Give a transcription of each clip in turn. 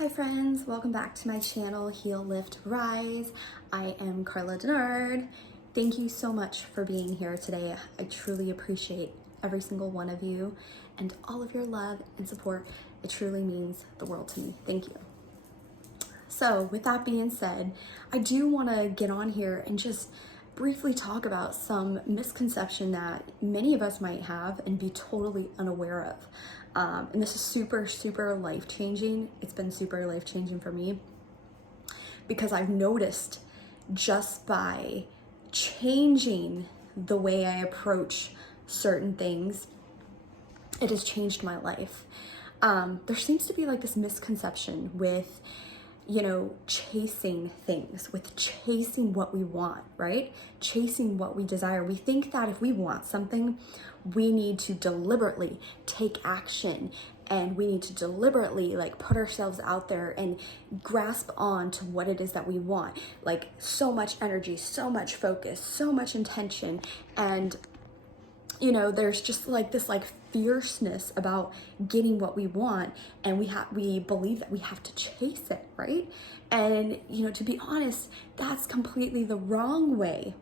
Hi friends, welcome back to my channel, Heal, Lift, Rise. I am Carla Denard. Thank you so much for being here today. I truly appreciate every single one of you and all of your love and support. It truly means the world to me. Thank you. So with that being said, I do want to get on here and just briefly talk about some misconception that many of us might have and be totally unaware of. And this is super life-changing. It's been super life-changing for me because I've noticed just by changing the way I approach certain things, it has changed my life. There seems to be like this misconception with chasing things, with chasing what we want, right? Chasing what we desire. We think that if we want something, we need to deliberately take action and we need to deliberately put ourselves out there and grasp on to what it is that we want. Like so much energy, so much focus, so much intention. And there's just this fierceness about getting what we want, and we believe that we have to chase it, right? And to be honest, that's completely the wrong way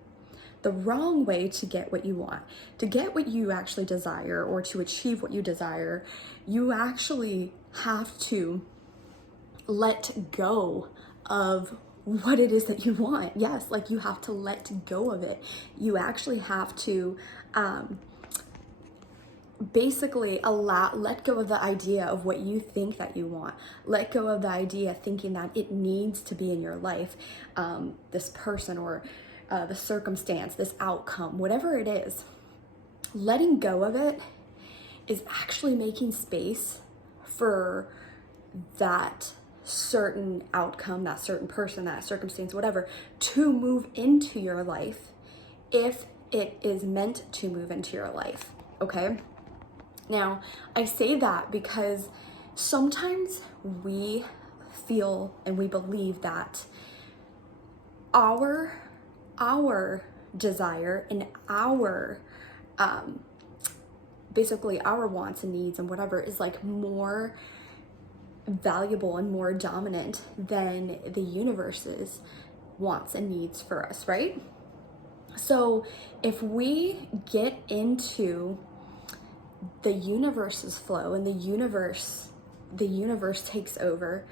to get what you want. To get what you actually desire, or to achieve what you desire, you actually have to let go of what it is that you want. Yes, you have to let go of it. You actually have to basically let go of the idea of what you think that you want. Let go of the idea thinking that it needs to be in your life, this person or the circumstance, this outcome, whatever it is. Letting go of it is actually making space for that certain outcome, that certain person, that circumstance, whatever, to move into your life if it is meant to move into your life, okay? Now, I say that because sometimes we feel and we believe that our desire and our basically our wants and needs and whatever is more valuable and more dominant than the universe's wants and needs for us, right? So if we get into the universe's flow and the universe takes over,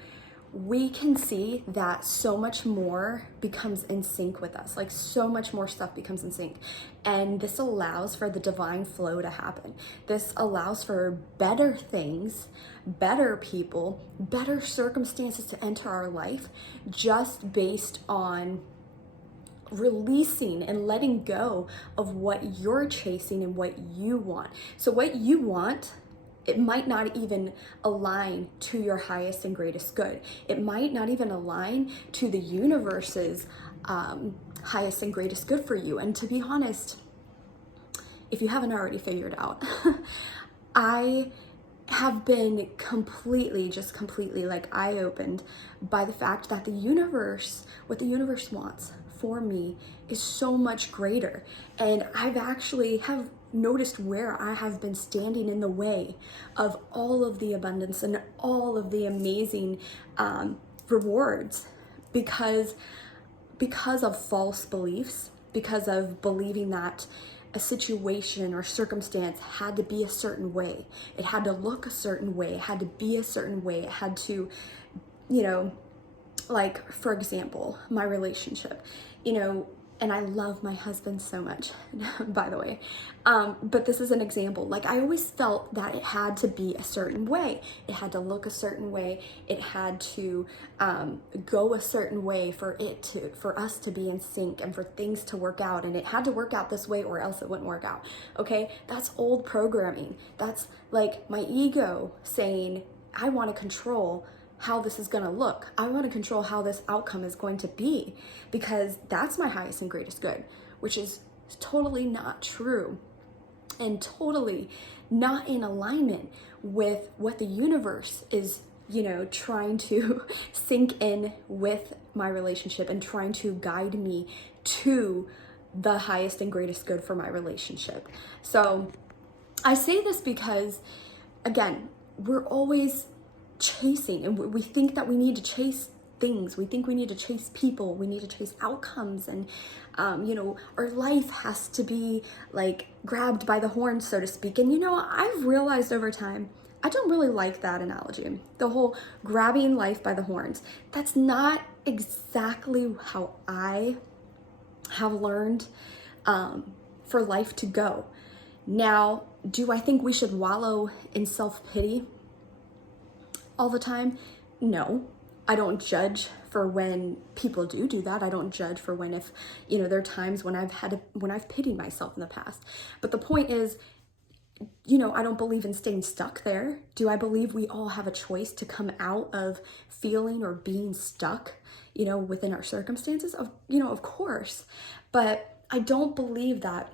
we can see that so much more becomes in sync with us. So much more stuff becomes in sync. And this allows for the divine flow to happen. This allows for better things, better people, better circumstances to enter our life, just based on releasing and letting go of what you're chasing and what you want. So what you want, it might not even align to your highest and greatest good. It might not even align to the universe's highest and greatest good for you. And to be honest, if you haven't already figured out, I have been completely eye-opened by the fact that what the universe wants for me is so much greater. And I've actually have noticed where I have been standing in the way of all of the abundance and all of the amazing rewards because of false beliefs, because of believing that a situation or circumstance had to be a certain way. It had to look a certain way. It had to be a certain way. It had to, for example, my relationship, and I love my husband so much, by the way. But this is an example. I always felt that it had to be a certain way. It had to look a certain way. It had to go a certain way for us to be in sync and for things to work out. And it had to work out this way or else it wouldn't work out. Okay, that's old programming. That's my ego saying, I want to control how this is going to look. I want to control how this outcome is going to be because that's my highest and greatest good, which is totally not true and totally not in alignment with what the universe is, trying to sink in with my relationship and trying to guide me to the highest and greatest good for my relationship. So I say this because, again, we're always chasing, and we think that we need to chase things. We think we need to chase people. We need to chase outcomes, and our life has to be like grabbed by the horns, so to speak. And I've realized over time, I don't really like that analogy. The whole grabbing life by the horns. That's not exactly how I have learned for life to go. Now, do I think we should wallow in self-pity all the time? No. I don't judge for when people do that. I don't judge for when, if there are times when I've pitied myself in the past. But the point is, I don't believe in staying stuck there. Do I believe we all have a choice to come out of feeling or being stuck, within our circumstances? Of course. But I don't believe that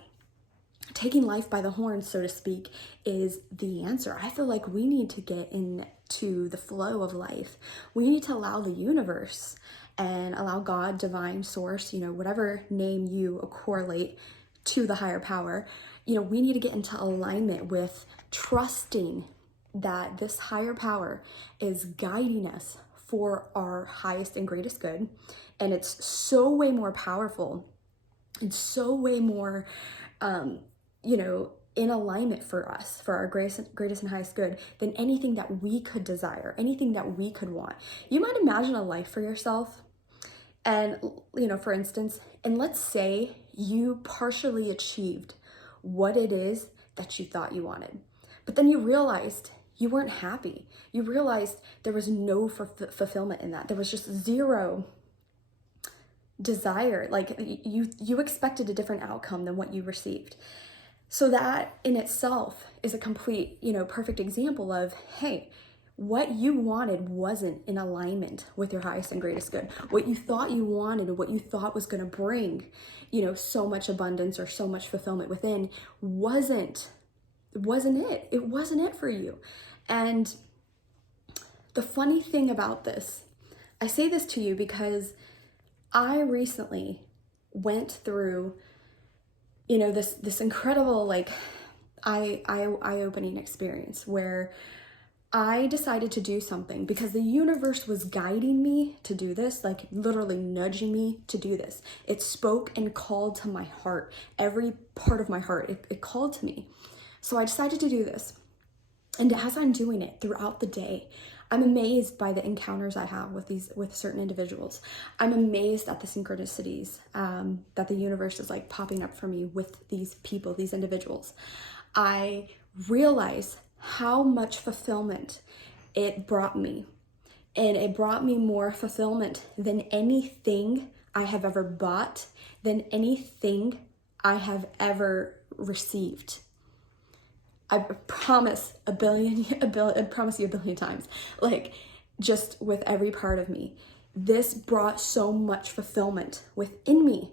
taking life by the horns, so to speak, is the answer. I feel like we need to get into the flow of life. We need to allow the universe and allow God, divine source, whatever name you correlate to the higher power, we need to get into alignment with trusting that this higher power is guiding us for our highest and greatest good. And it's so way more powerful and so way more, in alignment for us, for our greatest and highest good, than anything that we could desire, anything that we could want. You might imagine a life for yourself. And, for instance, and let's say you partially achieved what it is that you thought you wanted, but then you realized you weren't happy. You realized there was no fulfillment in that. There was just zero desire. Like you expected a different outcome than what you received. So that in itself is a complete, perfect example of, hey, what you wanted wasn't in alignment with your highest and greatest good. What you thought you wanted and what you thought was going to bring, so much abundance or so much fulfillment within wasn't it. It wasn't it for you. And the funny thing about this, I say this to you because I recently went through, this incredible, eye-opening experience where I decided to do something because the universe was guiding me to do this, like literally nudging me to do this. It spoke and called to my heart, every part of my heart, it called to me. So I decided to do this. And as I'm doing it throughout the day, I'm amazed by the encounters I have with certain individuals. I'm amazed at the synchronicities that the universe is like popping up for me with these people, these individuals. I realize how much fulfillment it brought me. And it brought me more fulfillment than anything I have ever bought, than anything I have ever received. I promise I promise you a billion times, like just with every part of me. This brought so much fulfillment within me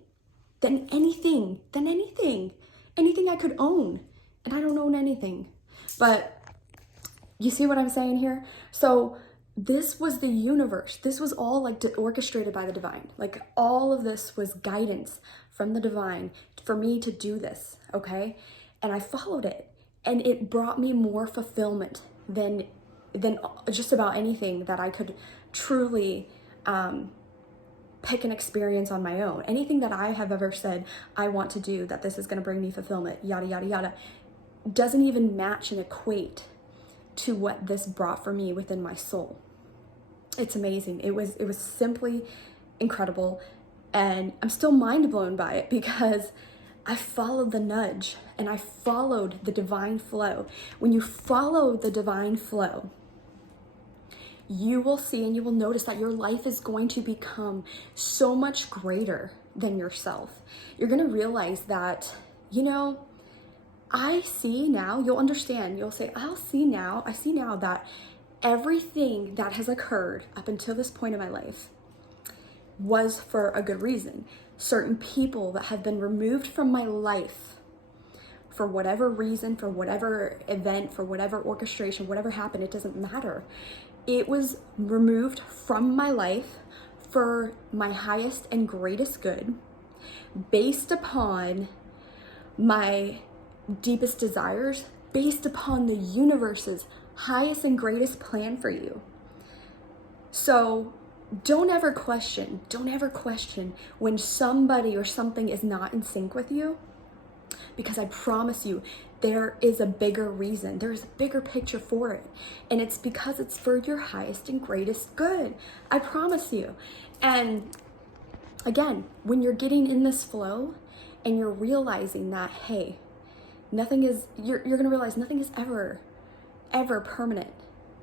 than anything I could own. And I don't own anything. But you see what I'm saying here? So this was the universe. This was all like orchestrated by the divine. Like all of this was guidance from the divine for me to do this, okay? And I followed it. And it brought me more fulfillment than just about anything that I could truly pick and experience on my own. Anything that I have ever said I want to do, that this is going to bring me fulfillment, yada, yada, yada, doesn't even match and equate to what this brought for me within my soul. It's amazing. It was simply incredible. And I'm still mind blown by it because I followed the nudge and I followed the divine flow. When you follow the divine flow, you will see and you will notice that your life is going to become so much greater than yourself. You're going to realize that, I see now, you'll understand, you'll say, I see now that everything that has occurred up until this point in my life was for a good reason. Certain people that have been removed from my life for whatever reason, for whatever event, for whatever orchestration, whatever happened, it doesn't matter. It was removed from my life for my highest and greatest good, based upon my deepest desires, based upon the universe's highest and greatest plan for you. So don't ever question when somebody or something is not in sync with you, because I promise you, there is a bigger reason. There's a bigger picture for it. And it's because it's for your highest and greatest good. I promise you. And again, when you're getting in this flow and you're realizing that, hey, you're going to realize nothing is ever permanent.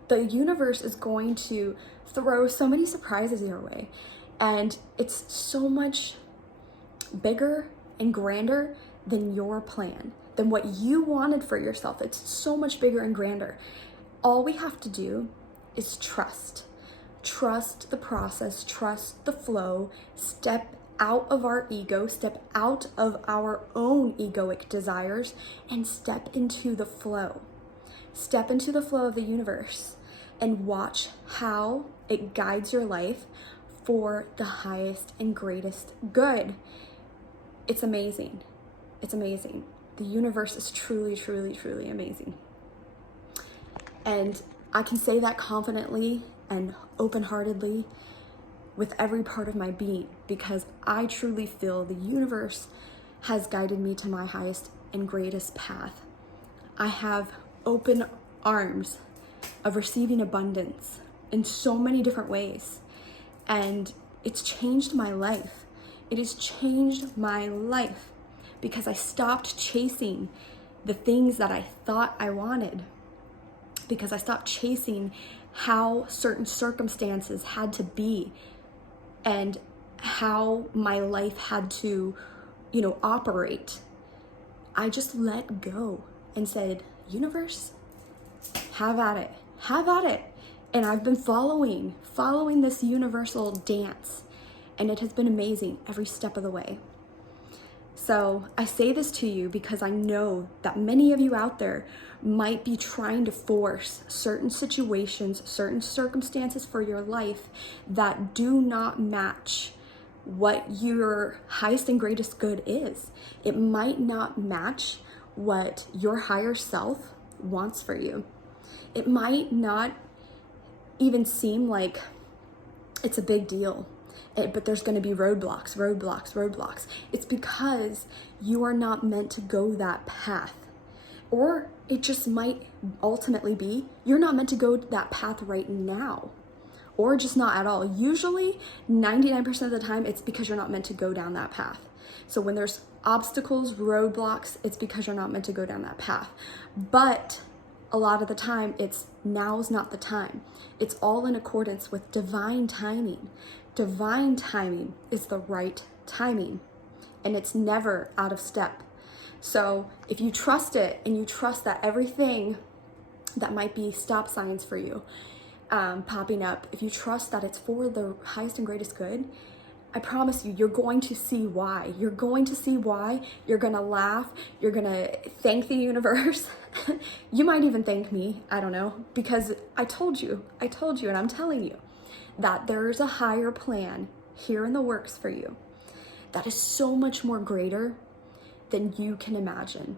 The universe is going to throw so many surprises your way. And it's so much bigger and grander than your plan, than what you wanted for yourself. It's so much bigger and grander. All we have to do is trust. Trust the process, trust the flow, step out of our ego, step out of our own egoic desires, and step into the flow. Step into the flow of the universe and watch how it guides your life for the highest and greatest good. It's amazing. It's amazing. The universe is truly, truly, truly amazing. And I can say that confidently and open-heartedly with every part of my being, because I truly feel the universe has guided me to my highest and greatest path. I have open arms of receiving abundance in so many different ways. And it's changed my life. It has changed my life because I stopped chasing the things that I thought I wanted, because I stopped chasing how certain circumstances had to be and how my life had to, operate. I just let go and said, universe, have at it. Have at it. And I've been following this universal dance, and it has been amazing every step of the way. So I say this to you because I know that many of you out there might be trying to force certain situations, certain circumstances for your life that do not match what your highest and greatest good is. It might not match what your higher self wants for you. It might not even seem like it's a big deal, but there's going to be roadblocks. It's because you are not meant to go that path. Or it just might ultimately be you're not meant to go that path right now, or just not at all. Usually 99% of the time it's because you're not meant to go down that path. So when there's obstacles, roadblocks, it's because you're not meant to go down that path. But a lot of the time it's now's not the time. It's all in accordance with divine timing. Divine timing is the right timing, and it's never out of step. So if you trust it and you trust that everything that might be stop signs for you popping up, if you trust that it's for the highest and greatest good, I promise you, you're going to see why. You're going to see why. You're going to laugh. You're going to thank the universe. You might even thank me. I don't know, because I told you, and I'm telling you that there's a higher plan here in the works for you that is so much more greater than you can imagine.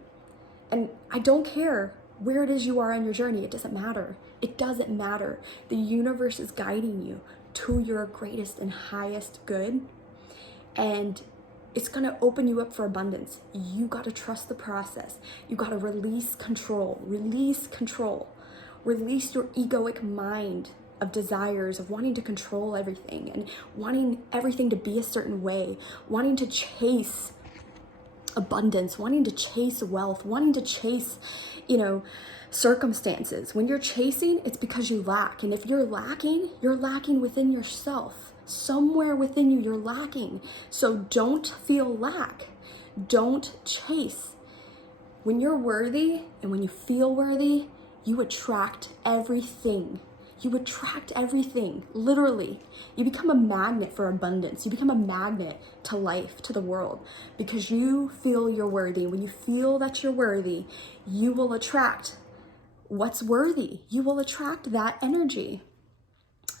And I don't care where it is you are on your journey. It doesn't matter. It doesn't matter. The universe is guiding you to your greatest and highest good, and it's going to open you up for abundance. You got to trust the process. You got to release control, release your egoic mind of desires, of wanting to control everything and wanting everything to be a certain way, wanting to chase abundance, wanting to chase wealth, wanting to chase, circumstances. When you're chasing, it's because you lack. And if you're lacking within yourself. Somewhere within you, you're lacking. So don't feel lack. Don't chase. When you're worthy and when you feel worthy, you attract everything. You attract everything, literally. You become a magnet for abundance. You become a magnet to life, to the world, because you feel you're worthy. When you feel that you're worthy, you will attract what's worthy. You will attract that energy.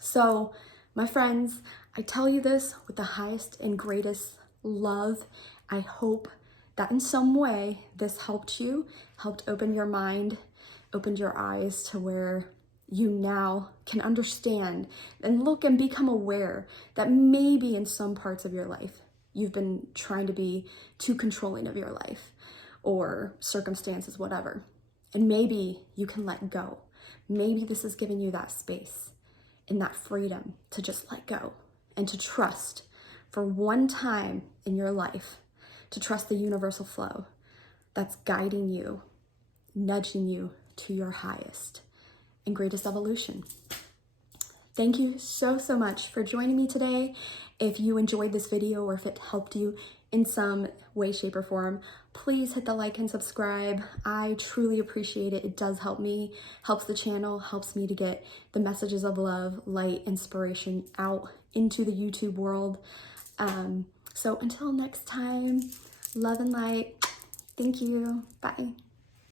So, my friends, I tell you this with the highest and greatest love. I hope that in some way this helped you, helped open your mind, opened your eyes to where you now can understand and look and become aware that maybe in some parts of your life, you've been trying to be too controlling of your life or circumstances, whatever. And maybe you can let go. Maybe this is giving you that space and that freedom to just let go and to trust for one time in your life, to trust the universal flow that's guiding you, nudging you to your highest and greatest evolution. Thank you so much for joining me today. If you enjoyed this video or if it helped you in some way, shape, or form, please hit the like and subscribe. I truly appreciate it. It does help me, helps the channel, helps me to get the messages of love, light, inspiration out into the YouTube world. So until next time, love and light. Thank you. Bye.